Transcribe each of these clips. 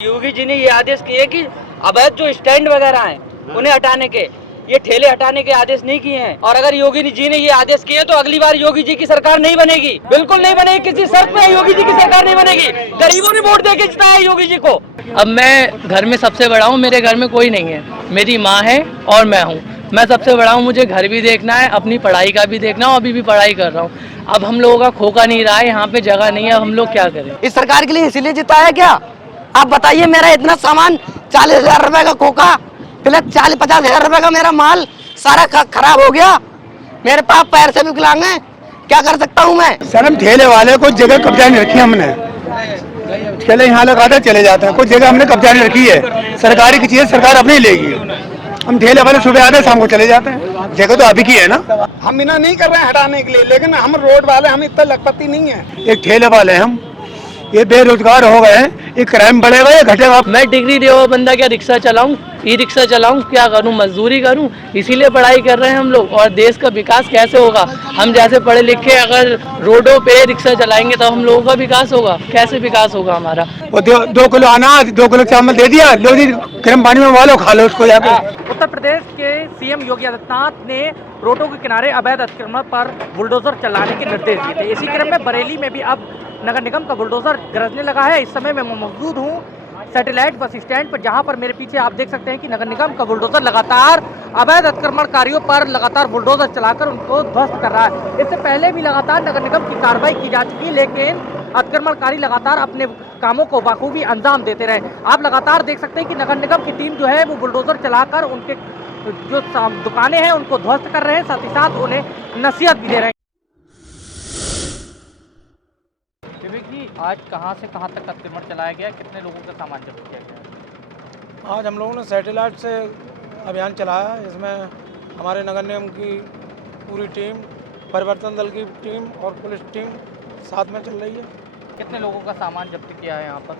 योगी जी ने ये आदेश किए कि अवैध जो स्टैंड वगैरह हैं उन्हें हटाने के, ये ठेले हटाने के आदेश नहीं किए हैं। और अगर योगी जी ने ये आदेश किए तो अगली बार योगी जी की सरकार नहीं बनेगी, बिल्कुल नहीं बनेगी, किसी शर्त पे योगी जी की सरकार नहीं बनेगी। गरीबों ने वोट देके जिताया योगी जी को। अब मैं घर में सबसे बड़ा हूँ, मेरे घर में कोई नहीं है, मेरी माँ है और मैं हूँ। मैं सबसे बड़ा हूँ, मुझे घर भी देखना है, अपनी पढ़ाई का भी देखना है, अभी भी पढ़ाई कर रहा हूँ। अब हम लोगों का खोखा नहीं रहा है, यहाँ पे जगह नहीं है, हम लोग क्या करें। इस सरकार के लिए इसीलिए जिताया है क्या? आप बताइए, मेरा इतना सामान 40,000 रुपए का खोखा प्लस 40-50,000 रुपए का मेरा माल सारा खराब हो गया। मेरे पास पैर से विकलांग है, क्या कर सकता हूँ मैं? सर हम ठेले वाले को जगह कब्जा नहीं रखी हमने, ठेले यहाँ लगाते चले जाते हैं, कोई जगह हमने कब्जा नहीं रखी है। सरकारी की चीज सरकार अपनी लेगी। हम ठेले वाले सुबह आते हैं शाम को चले जाते हैं, जगह तो अभी की है ना। हम इन्हें नहीं कर रहे हैं हटाने के लिए, लेकिन हम रोड वाले, हम इतना लखपति नहीं है। एक ठेले वाले हम ये बेरोजगार हो गए हैं, ये क्राइम बढ़ेगा या घटेगा? मैं डिग्री दिया हुआ बंदा क्या रिक्शा चलाऊं, ई रिक्शा चलाऊं, क्या करूं, मजदूरी करूं? इसीलिए पढ़ाई कर रहे हैं हम लोग। और देश का विकास कैसे होगा? हम जैसे पढ़े लिखे अगर रोडों पे रिक्शा चलाएंगे तो हम लोगों का विकास होगा? कैसे विकास होगा हमारा? वो 2 किलो अनाज 2 किलो चावल दे दिया, लो जी गर्म पानी में वालो खा लो उसको जाकर। उत्तर प्रदेश के सीएम योगी आदित्यनाथ ने रोडों के किनारे अवैध अतिक्रमण पर बुलडोजर चलाने के निर्देश दिए थे। इसी क्रम में बरेली में भी अब नगर निगम का बुलडोजर गरजने लगा है। इस समय मैं मौजूद हूँ सैटेलाइट बस स्टैंड पर, जहां पर मेरे पीछे आप देख सकते हैं कि नगर निगम का बुलडोजर लगातार अवैध अतिक्रमणकारियों पर लगातार बुलडोजर चलाकर उनको ध्वस्त कर रहा है। इससे पहले भी लगातार नगर निगम की कार्रवाई की जा चुकी, लेकिन अतिक्रमणकारी लगातार अपने कामों को बखूबी अंजाम देते रहे। आप लगातार देख सकते हैं कि नगर निगम की टीम जो है वो बुलडोजर चलाकर उनके जो दुकानें हैं उनको ध्वस्त कर रहे हैं, साथ ही साथ उन्हें नसीहत भी दे रहे हैं। आज कहां से कहां तक अतिक्रमण चलाया गया, कितने लोगों का सामान जब्त किया गया? आज हम लोगों ने सैटेलाइट से अभियान चलाया, इसमें हमारे नगर निगम की पूरी टीम, परिवर्तन दल की टीम और पुलिस टीम साथ में चल रही है। कितने लोगों का सामान जब्त किया है यहाँ पर?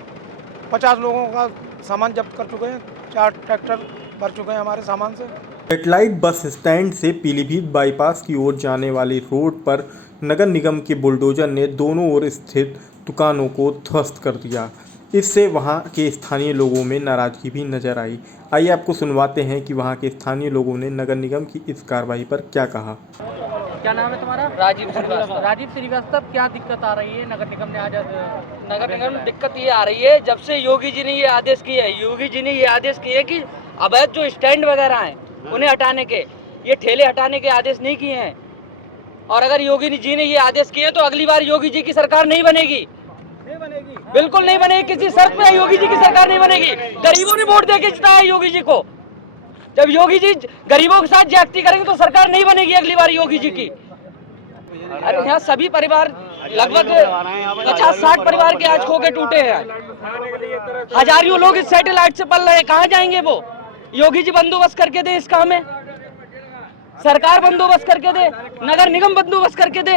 50 लोगों का सामान जब्त कर चुके हैं, 4 ट्रैक्टर भर चुके हैं हमारे सामान से। सैटेलाइट बस स्टैंड से पीलीभीत बाईपास की ओर जाने वाली रोड पर नगर निगम के बुलडोजर ने दोनों ओर स्थित दुकानों को ध्वस्त कर दिया। इससे वहां के स्थानीय लोगों में नाराजगी भी नजर आई। आइए आपको सुनवाते हैं कि वहां के स्थानीय लोगों ने नगर निगम की इस कार्रवाई पर क्या कहा। क्या नाम है तुम्हारा? राजीव श्रीवास्तव। राजीव श्रीवास्तव, क्या दिक्कत आ रही है नगर निगम ने आज? नगर निगम में दिक्कत ये आ रही है, जब से योगी जी ने ये आदेश किए है, योगी जी ने ये आदेश किए कि अवैध जो स्टैंड वगैरह हैं उन्हें हटाने के, ये ठेले हटाने के आदेश नहीं किए हैं। और अगर योगी जी ने ये आदेश किए तो अगली बार योगी जी की सरकार नहीं बनेगी, बिल्कुल नहीं बनेगी, किसी शर्त पे योगी जी की सरकार नहीं बनेगी। गरीबों ने वोट देके जिताया योगी जी को। जब योगी जी गरीबों के साथ ज्यादती करेंगे तो सरकार नहीं बनेगी अगली बार योगी जी की। अरे यहाँ सभी परिवार लगभग 50-60 परिवार के आज खो के टूटे हैं। हजारों लोग इस सैटेलाइट से पल रहे हैं, कहाँ जाएंगे वो? योगी जी बंदोबस्त करके दे इस काम में, सरकार बंदोबस्त करके दे, नगर निगम बंदोबस्त करके दे।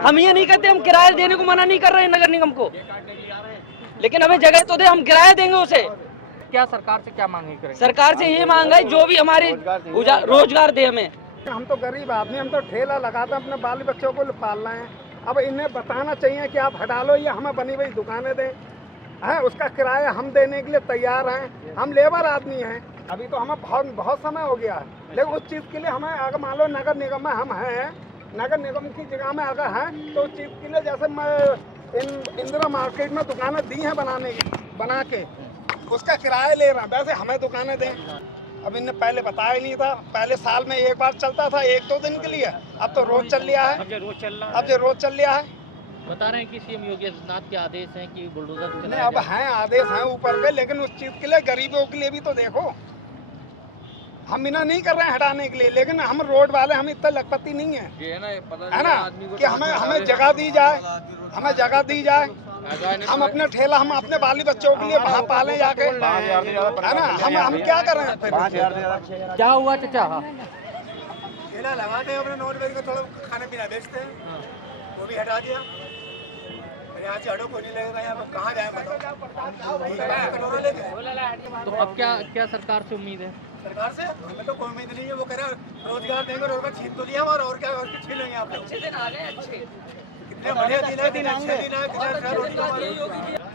हम ये नहीं कहते, हम किराया देने को मना नहीं कर रहे हैं नगर निगम को, लेकिन हमें जगह तो दे, हम किराया देंगे उसे। क्या सरकार से क्या मांग करें? सरकार से ये मांग है जो भी हमारे रोजगार दे हमें। हम तो गरीब आदमी, हम तो ठेला लगाते अपने बाल बच्चों को पाल रहे हैं। अब इन्हें बताना चाहिए कि आप हटा लो, ये हमें बनी हुई दुकानें दें, है उसका किराया हम देने के लिए तैयार हैं। हम लेबर आदमी हैं, अभी तो हमें बहुत समय हो गया है, लेकिन उस चीज़ के लिए हमें अगर मान लो नगर निगम में हम हैं, नगर निगम की जगह में अगर हैं तो उस चीज़ के लिए, जैसे मैं इंदिरा मार्केट में दुकानें दी हैं बना के उसका किराया ले रहा है, वैसे हमें दुकानें दें। अब इन्हें पहले बताया ही नहीं था, पहले साल में एक बार चलता था 1-2 दिन के लिए, अब तो रोज चल रहा है, अब जो रोज चल रहा है। बता रहे हैं कि सीएम योगी आदित्यनाथ के आदेश हैं कि बुलडोजर नहीं, अब हैं आदेश हैं ऊपर के, लेकिन उस चीज़ के लिए गरीबों के लिए भी तो देखो। हम इन्हें नहीं कर रहे हैं हटाने के लिए, लेकिन हम रोड वाले, हम इतना लखपति नहीं है, है ना, कि हमें जगह दी जाए, हमें जगह दी जाए। हम अपने ठेला, हम अपने बाली बच्चों के लिए वहाँ पालें जाके, है ना। हम क्या कर रहे हैं फिर? क्या हुआ चाचा? ठेला लगाते हैं अपने 9 रुपये का, थोड़ा खाना पीना बेचते हैं, वो भी हटा दिया। यहाँ से हटो, कोई नहीं लगेगा यहाँ पर, कहाँ जाए बताओ। तो अब क्या सरकार से उम्मीद है? सरकार से हमें तो कोई उम्मीद नहीं है, वो कह रहे हैं रोजगार देंगे, रोजगार छीन तो लिया हमारा, और क्या छीन लेंगे आप लोग? अच्छे दिन आ गए, अच्छे कितने बढ़िया दिन है, कितने अच्छे दिन है, कितने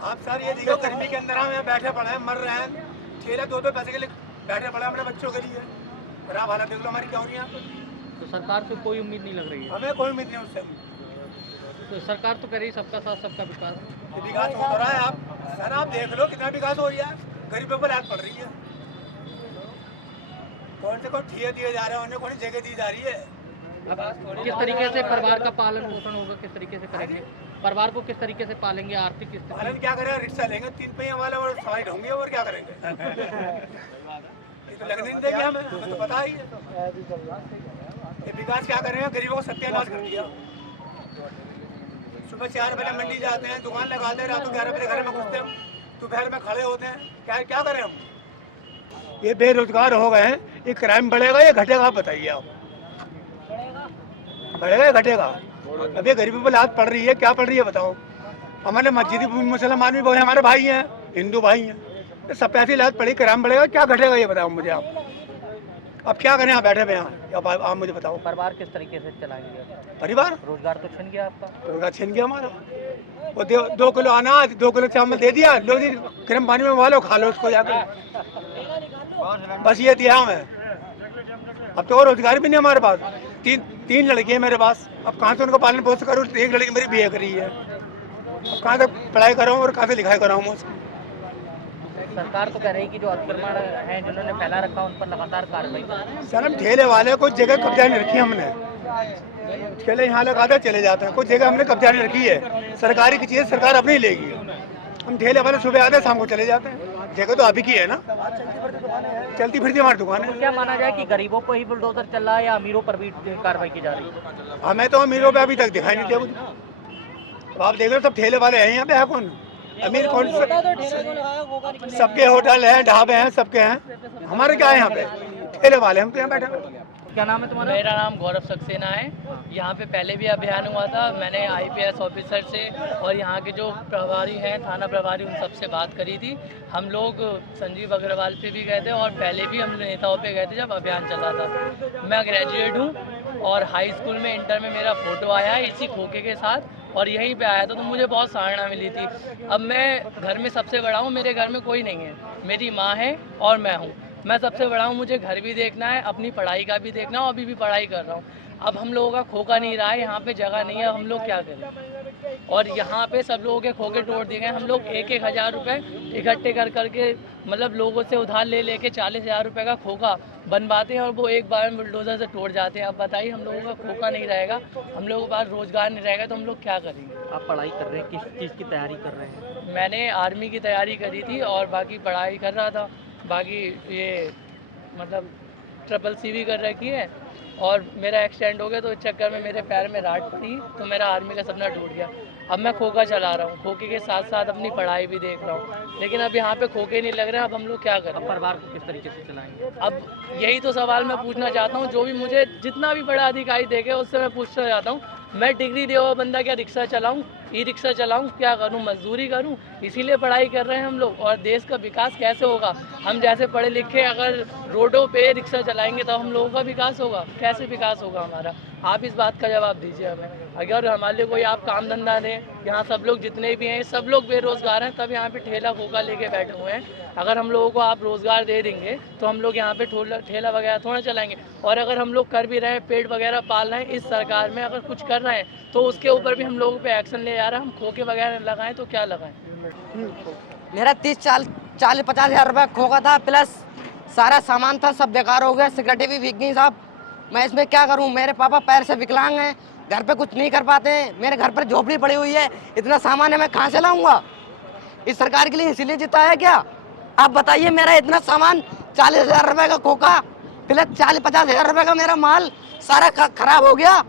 आप सर ये देखो गर्मी के अंदर हम यहाँ बैठे पड़े हैं, मर रहे हैं, ठेला 2-2 पैसे के लिए बैठे पड़े हैं अपने बच्चों के लिए। खराब हालत देख लो हमारी क्या हो रही है। तो सरकार से कोई उम्मीद नहीं लग रही है? हमें कोई उम्मीद नहीं उससे। तो सरकार तो कह रही सबका साथ सबका विकास। ये विकास हो रहा है, आप सर आप देख लो कितना विकास हो रहा है, गरीबों पर रात पड़ रही है। कौन से कौन ठिए दिए जा रहे हैं, उन्हें कौन सी जगह दी जा रही है। अब किस तरीके से परिवार का पालन पोषण होगा, किस तरीके से करेंगे, परिवार को किस तरीके से पालेंगे, आर्थिक स्थिति? पालन क्या करें, रिक्शा लेंगे 3 पहिया वाला और सवारी ढोंगे और क्या करेंगे। ये तो लगने नहीं देंगे हमें तो पता ही है। ये विकास क्या करेंगे, गरीबों को सत्यानाश कर दिया। सुबह 4 बजे मंडी जाते हैं, दुकान लगाते हैं, रात को 11 बजे घर में घुसते हैं, दोपहर में खड़े होते हैं। क्या करें हम। ये बेरोजगार हो गए हैं, ये क्राइम बढ़ेगा या घटेगा, आप बताइए। आप बढ़ेगा या घटेगा? अभी गरीबी पर लात पड़ रही है, क्या पड़ रही है बताओ। हमारे मस्जिदी मुसलमान भी बहुत हमारे भाई हैं, हिंदू भाई हैं, तो सब पैसे लात पड़ी, क्राइम बढ़ेगा क्या घटेगा ये बताओ मुझे आप। अब क्या करें, आप बैठे हुए यहाँ, आप मुझे बताओ। परिवार किस तरीके से चलाएंगे? परिवार रोजगार तो छिन गया आपका। रोजगार छिन गया हमारा। वो 2 किलो अनाज 2 किलो चावल दे दिया, लो जी गर्म पानी में उबालो खा लो उसको जाकर, बस ये दिया हमें। अब तो और रोजगार भी नहीं हमारे पास। 3 लड़की है मेरे पास, अब कहाँ से उनको पालन पोषण करूँ। 1 लड़की मेरी BA करी है, अब कहाँ से पढ़ाई कराऊँ और कहाँ से लिखाई कराऊँ उसको। सरकार तो कह रही कि जो अतिक्रमण है जिन्होंने फैला रखा उन पर लगातार कार्रवाई। सर हम ठेले वाले कुछ जगह कब्जा नहीं रखी हमने, ठेले यहाँ लगाते चले जाते हैं, कुछ जगह हमने कब्जा नहीं रखी है। सरकारी की चीज़ सरकार अपनी लेगी। हम ठेले वाले सुबह आते हैं शाम को चले जाते हैं, जगह तो अभी की है ना, चलती फिरती हमारी दुकान है। क्या माना जाए कि गरीबों पर ही बुलडोजर चल रहा है या अमीरों पर भी कार्रवाई की जा रही है? हमें तो अमीरों पे अभी तक दिखाई नहीं दिया मुझे। तो आप देख रहे हो सब ठेले वाले हैं यहाँ पे, है कौन अमीर कौन? सबके होटल हैं, ढाबे हैं, सबके हैं। हमारे क्या है यहाँ पे, ठेले वाले हम तो यहाँ बैठे हैं। क्या नाम है तुम्हारा? मेरा नाम गौरव सक्सेना है। यहाँ पे पहले भी अभियान हुआ था, मैंने IPS ऑफिसर से और यहाँ के जो प्रभारी हैं थाना प्रभारी उन सबसे बात करी थी। हम लोग संजीव अग्रवाल पे भी गए थे और पहले भी हम नेताओं पे गए थे जब अभियान चला था। मैं ग्रेजुएट हूँ और हाई स्कूल में इंटर में मेरा फ़ोटो आया है इसी खोखे के साथ और यहीं पे आया था, तो मुझे बहुत सराहना मिली थी। अब मैं घर में सबसे बड़ा हूँ, मेरे घर में कोई नहीं है, मेरी माँ है और मैं हूँ। मैं सबसे बड़ा हूँ, मुझे घर भी देखना है, अपनी पढ़ाई का भी देखना है और अभी भी पढ़ाई कर रहा हूँ। अब हम लोगों का खोखा नहीं रहा है, यहाँ पे जगह नहीं है, हम लोग क्या करें। और यहाँ पे सब लोगों के खोखे तोड़ दिए गए। हम लोग 1-1 हज़ार रुपये इकट्ठे कर करके मतलब लोगों से उधार ले लेके 40,000 रुपये का खोखा बनवाते हैं और वो एक बार में बुलडोजर से तोड़ जाते हैं। अब बताइए, हम लोगों का खोखा नहीं रहेगा, हम लोगों के पास रोज़गार नहीं रहेगा तो हम लोग क्या करेंगे। आप पढ़ाई कर रहे हैं, किस चीज़ की तैयारी कर रहे हैं? मैंने आर्मी की तैयारी करी थी और बाकी पढ़ाई कर रहा था, बाकी ये मतलब CCC भी कर रखी है और मेरा एक्सीडेंट हो गया तो इस चक्कर में मेरे पैर में राट पड़ी तो मेरा आर्मी का सपना टूट गया। अब मैं खोखा चला रहा हूँ, खोखे के साथ साथ अपनी पढ़ाई भी देख रहा हूँ, लेकिन अब यहाँ पे खोखे नहीं लग रहे हैं। अब हम लोग क्या करें, परिवार को किस तरीके से चलाएंगे? अब यही तो सवाल मैं पूछना चाहता हूँ। जो भी मुझे जितना भी बड़ा अधिकारी देखे उससे मैं पूछना चाहता हूँ, मैं डिग्री दिया हुआ बंदा क्या रिक्शा चलाऊँ, ई-रिक्शा चलाऊँ, क्या करूँ, मजदूरी करूँ? इसीलिए पढ़ाई कर रहे हैं हम लोग। और देश का विकास कैसे होगा? हम जैसे पढ़े लिखे अगर रोडों पे रिक्शा चलाएंगे तो हम लोगों का विकास होगा? कैसे विकास होगा हमारा? आप इस बात का जवाब दीजिए हमें। अगर हमारे लिए कोई आप काम धंधा दें, यहाँ सब लोग जितने भी हैं सब लोग बेरोज़गार हैं, तब यहाँ पे ठेला खोखा लेके बैठे हुए हैं। अगर हम लोगों को आप रोज़गार दे देंगे तो हम लोग यहाँ पे ठेला वगैरह थोड़ा चलाएंगे। और अगर हम लोग कर भी रहे हैं, पेट वगैरह पाल रहे हैं, इस सरकार में अगर कुछ कर रहे हैं तो उसके ऊपर भी हम लोगों पे एक्शन ले जा रहा है। हम खोखे वगैरह लगाएं तो क्या लगाएं? मेरा 30-40-50 हज़ार रुपये खोखा था, प्लस सारा सामान था, सब बेकार हो गया, सिगरेटें भी बिक गई साहब। मैं इसमें क्या करूं? मेरे पापा पैर से विकलांग हैं, घर पे कुछ नहीं कर पाते हैं, मेरे घर पर झोपड़ी पड़ी हुई है, इतना सामान है मैं कहाँ से लाऊंगा? इस सरकार के लिए इसीलिए जीता है क्या? आप बताइए, मेरा इतना सामान 40,000 रुपये का खोखा प्लस 40-50 हज़ार रुपये का मेरा माल सारा खराब हो गया।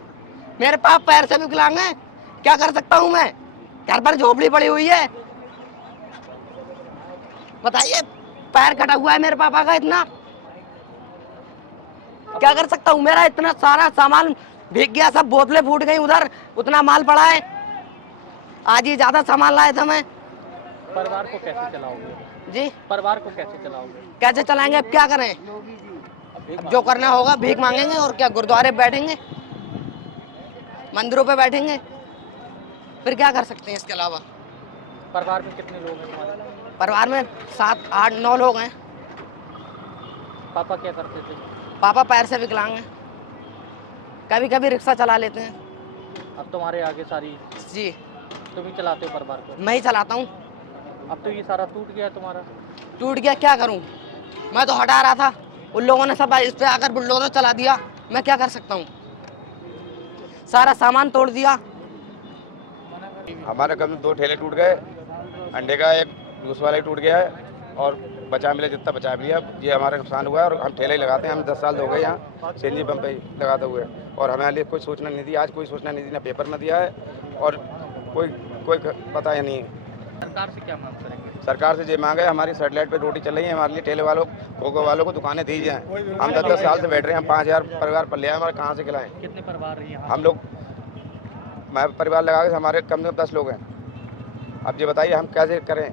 मेरे पापा पैर से विकलांग हैं, क्या कर सकता हूँ मैं? घर पर झोपड़ी पड़ी हुई है, बताइए, पैर कटा हुआ है मेरे पापा का, इतना क्या कर सकता हूँ? मेरा इतना सारा सामान भीग गया, सब बोतलें फूट गई, उधर उतना माल पड़ा है। आज ही ज्यादा सामान लाए थे मैं। परिवार को कैसे चलाओगे जी? परिवार को कैसे चलाओगे? कैसे चलाएंगे? अब क्या करें? अब जो करना होगा भीख मांगेंगे और क्या, गुरुद्वारे बैठेंगे, मंदिरों पे बैठेंगे, फिर क्या कर सकते हैं इसके अलावा? परिवार में कितने लोग हैं तुम्हारे? परिवार में 7, 8, 9 लोग हैं। पापा क्या करते थे? पापा पैर से विकलांग हैं, कभी कभी रिक्शा चला लेते हैं। अब तुम्हारे आगे सारी जी तुम ही चलाते हो परिवार को? मैं ही चलाता हूँ। अब तो ये सारा टूट गया तुम्हारा। टूट गया, क्या करूँ? मैं तो हटा रहा था, उन लोगों ने सब इस पे आकर बुलडोजर चला दिया। मैं क्या कर सकता हूँ? सारा सामान तोड़ दिया। हमारे कम 2 ठेले टूट गए, अंडे का एक जूस वाला ही टूट गया है और बचा मिला जितना बचा मिला। ये हमारा नुकसान हुआ है और हम ठेले ही लगाते हैं। हम 10 साल हो गए यहाँ सीएनजी पंप पे लगाते हुए और हमारे लिए कोई सूचना नहीं दी। आज कोई सूचना नहीं दी, ना पेपर में दिया है और कोई पता ही नहीं है। सरकार से क्या मांग करेंगे? सरकार से ये मांग है, हमारी सेटेलाइट पे रोटी चल रही है, हमारे लिए ठेले वालों कोको वालों को दुकानें दी जाएँ। हम 10 साल से बैठ रहे हैं, हम 5000 परिवार पल लिया, हमारे कहाँ से खिलाएँ? कितने परिवार हैं यहाँ? हम लोग मैं परिवार लगा के हमारे कम से कम 10 लोग हैं। अब ये बताइए हम कैसे करें?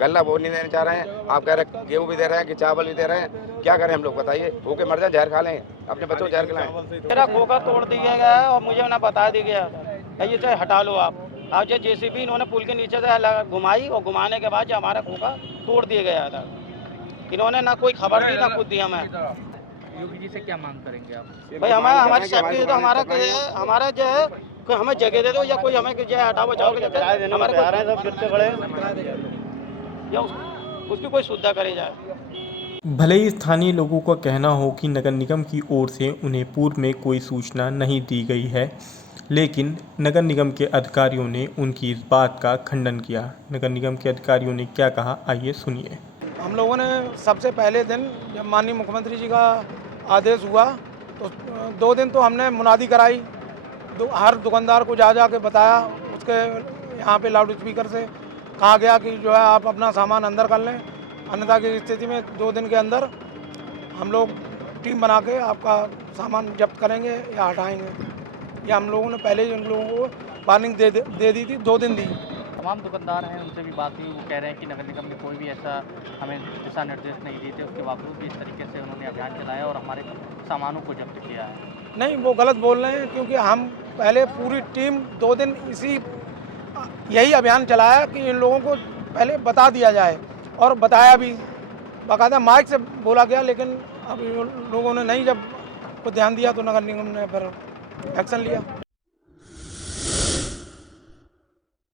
गल्ला वो नहीं देना चाह रहे हैं, आप कह रहे हैं गेहूँ भी दे रहे हैं कि चावल भी दे रहे हैं, क्या करें हम लोग बताइए? भूखे मर जाए, जहर खा लें, अपने बच्चों को जहर खिलाएं। मेरा खोखा तोड़ दिया गया है और मुझे ना बता दिया गया ये चाहे हटा लो आप। अब जो जेसीबी इन्होंने पुल के नीचे से घुमाई और घुमाने के बाद जो हमारा खोखा तोड़ दिया गया था, इन्होंने ना कोई खबर दी ना कुछ दिया। मैं योगी जी से क्या मांग करेंगे आप? भाई हमारी सेफ्टी तो हमारा जो है कोई हमें जगह दे दो या कोई हमें जो है हटाओ बचाओ के हमारे या उसकी कोई सुविधा करी जाए। भले ही स्थानीय लोगों का कहना हो कि नगर निगम की ओर से उन्हें पूर्व में कोई सूचना नहीं दी गई है, लेकिन नगर निगम के अधिकारियों ने उनकी इस बात का खंडन किया। नगर निगम के अधिकारियों ने क्या कहा, आइए सुनिए। हम लोगों ने सबसे पहले दिन जब माननीय मुख्यमंत्री जी का आदेश हुआ तो 2 दिन तो हमने मुनादी कराई, हर दुकानदार को जा के बताया। उसके यहाँ पे लाउड स्पीकर से कहा गया कि जो है आप अपना सामान अंदर कर लें, अन्यथा की स्थिति में 2 दिन के अंदर हम लोग टीम बना के आपका सामान जब्त करेंगे या हटाएंगे। या हम लोगों ने पहले ही उन लोगों को वार्निंग दे दी थी, 2 दिन दी। तमाम दुकानदार हैं, उनसे भी बात हुई, वो कह रहे हैं कि नगर निगम ने कोई भी ऐसा हमें दिशा निर्देश नहीं दिए थे, उसके बावजूद भी इस तरीके से उन्होंने अभियान चलाया और हमारे सामानों को जब्त किया है। नहीं, वो गलत बोल रहे हैं, क्योंकि हम पहले पूरी टीम 2 दिन यही अभियान चलाया कि इन लोगों को पहले बता दिया जाए और बताया भी, बाकायदा माइक से बोला गया। लेकिन अब लोगों ने नहीं जब को ध्यान दिया तो नगर निगम ने फिर एक्शन लिया।